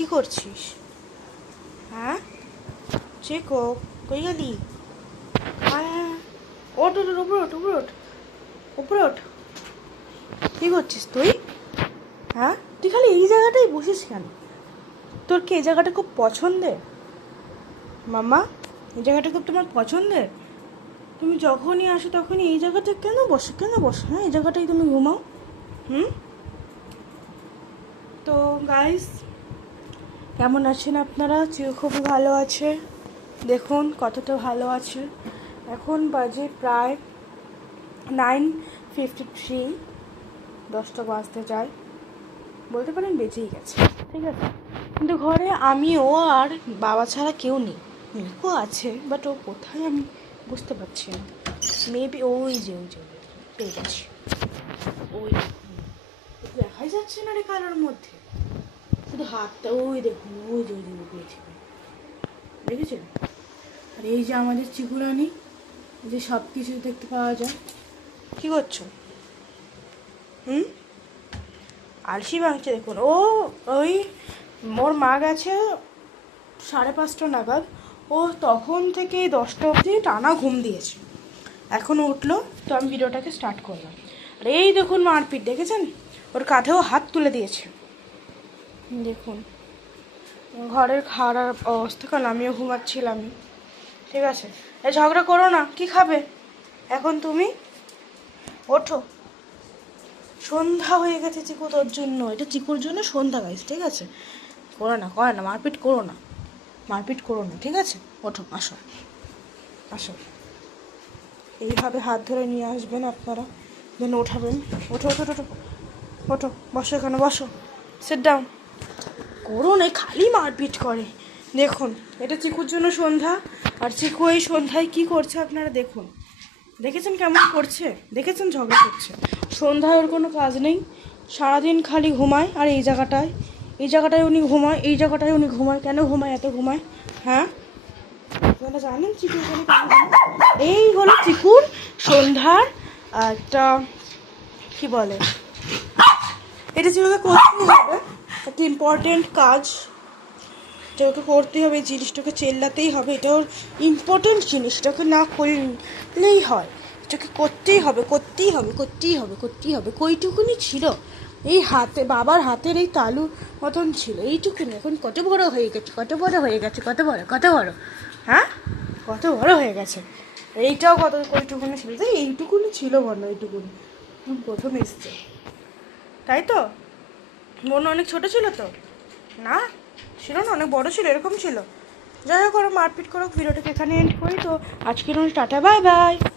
কি করছিস? হ্যাঁ? চেকো কই গেলি? ওট ওট ওট, উপরে ওঠ উপরে ওঠ। উপরে ওঠ। কি করছিস তুই? হ্যাঁ? তুই খালি এই জায়গাটাই বসিস কেন? তোর কি এই জায়গাটা খুব পছন্দের? মামা এই জায়গাটা খুব তোমার পছন্দের? তুমি যখনই আসো তখনই এই জায়গাটা কেন বসো কেন বসো? হ্যাঁ এই জায়গাটাই তুমি ঘুমাও। হুম? তো গাইস কেমন আছেন আপনারা? চিও খুবই ভালো আছে। দেখুন কতটা ভালো আছে। এখন বাজে প্রায় নাইন ফিফটি থ্রি দশটা বাজতে যায়। বলতে পারেন বেঁচেই গেছে। ঠিক আছে? কিন্তু ঘরে আমি ও আর বাবা ছাড়া কেউ নেই। মিল্কও আছে বাট ও কোথায় আমি বুঝতে পারছি না। মেবি ওই যে ওই যে, পেয়ে গেছি। ওই দেখাই যাচ্ছে না রে কালোর মধ্যে। শুধু হাতটা, ওই দেখুন, ওই যে ওই যে পেয়েছে দেখেছেন? আর এই যে আমাদের চিকুরানি যে সব কিছু দেখতে পাওয়া যায়। কি করছ? হুম? আলসি ভাঙছে, দেখুন। ও, ওই মোর মা গেছে সাড়ে পাঁচটা নাগাদ। ও তখন থেকে দশটা অবধি টানা ঘুম দিয়েছে। এখন উঠল, তো আমি ভিডিওটাকে স্টার্ট করলাম। আর এই দেখুন মারপিট, দেখেছেন? ওর কাঁধেও হাত তুলে দিয়েছে। দেখুন। ঘরের খারাপ অবস্থা, কারণ আমিও ঘুমাচ্ছিলাম ঠিক আছে? এই ঝগড়া করো না, কি খাবে? এখন তুমি ওঠো। সন্ধ্যা হয়ে গেছে চিকু, তোর জন্য। এটা চিকুর জন্য সন্ধ্যা গাইস ঠিক আছে? করো না, করে না, মারপিট করো না। মারপিট করো না, ঠিক আছে? ওঠো, আসো। আসো। এইভাবে হাত ধরে নিয়ে আসবেন আপনারা। দেন ওঠাবেন। ওঠো ওঠো ওঠো ওঠো। বসো এখানে, বসো। সেট ডাউন করো না খালি মারপিট করে। দেখুন, এটা চিকুর জন্য সন্ধ্যা, আর চিকু এই সন্ধ্যায় কি করছে আপনারা দেখুন। দেখেছেন কেমন করছে? দেখেছেন ঝগড়া করছে? সন্ধ্যায় ওর কোনো কাজ নেই, সারাদিন খালি ঘুমায়, আর এই জায়গাটায় এই জায়গাটায় উনি ঘুমায়, এই জায়গাটায় উনি ঘুমায়, কেন ঘুমায়, এত ঘুমায়? হ্যাঁ? আপনারা জানেন চিকু এখানে কেন ঘুমায়? এই হলো চিকুর সন্ধ্যার একটা, কি বলে? এটা চিকুকে করতেই হবে। একটা ইম্পর্টেন্ট কাজ। এটা ওকে করতেই হবে, এই জিনিসটাকে চেল্লাতেই হবে। এটা ওর ইম্পর্টেন্ট জিনিস এটাকে না করলেই হয়। এটাকে করতেই হবে করতেই হবে করতেই হবে করতেই হবে। কইটুকুনি ছিল। এই হাতে, বাবার হাতের এই তালু মতন ছিল। এইটুকুনি। এখন কত বড় হয়ে গেছে, কত বড় হয়ে গেছে, কত বড় কত বড় হ্যাঁ? কত বড় হয়ে গেছে। এইটাও কত, কইটুকুনি ছিল। তাই এইটুকুনি ছিল বলো এইটুকুনি। প্রথম এসছে। তাই তো? বোন অনেক ছোট ছিল তো? না? ছিল না, অনেক বড় ছিল, এরকম ছিল। যাই হোক, ওরা মারপিট করো ভিডিওটাকে এখানে এন্ড করি। তো আজকের টাটা, বাই বাই।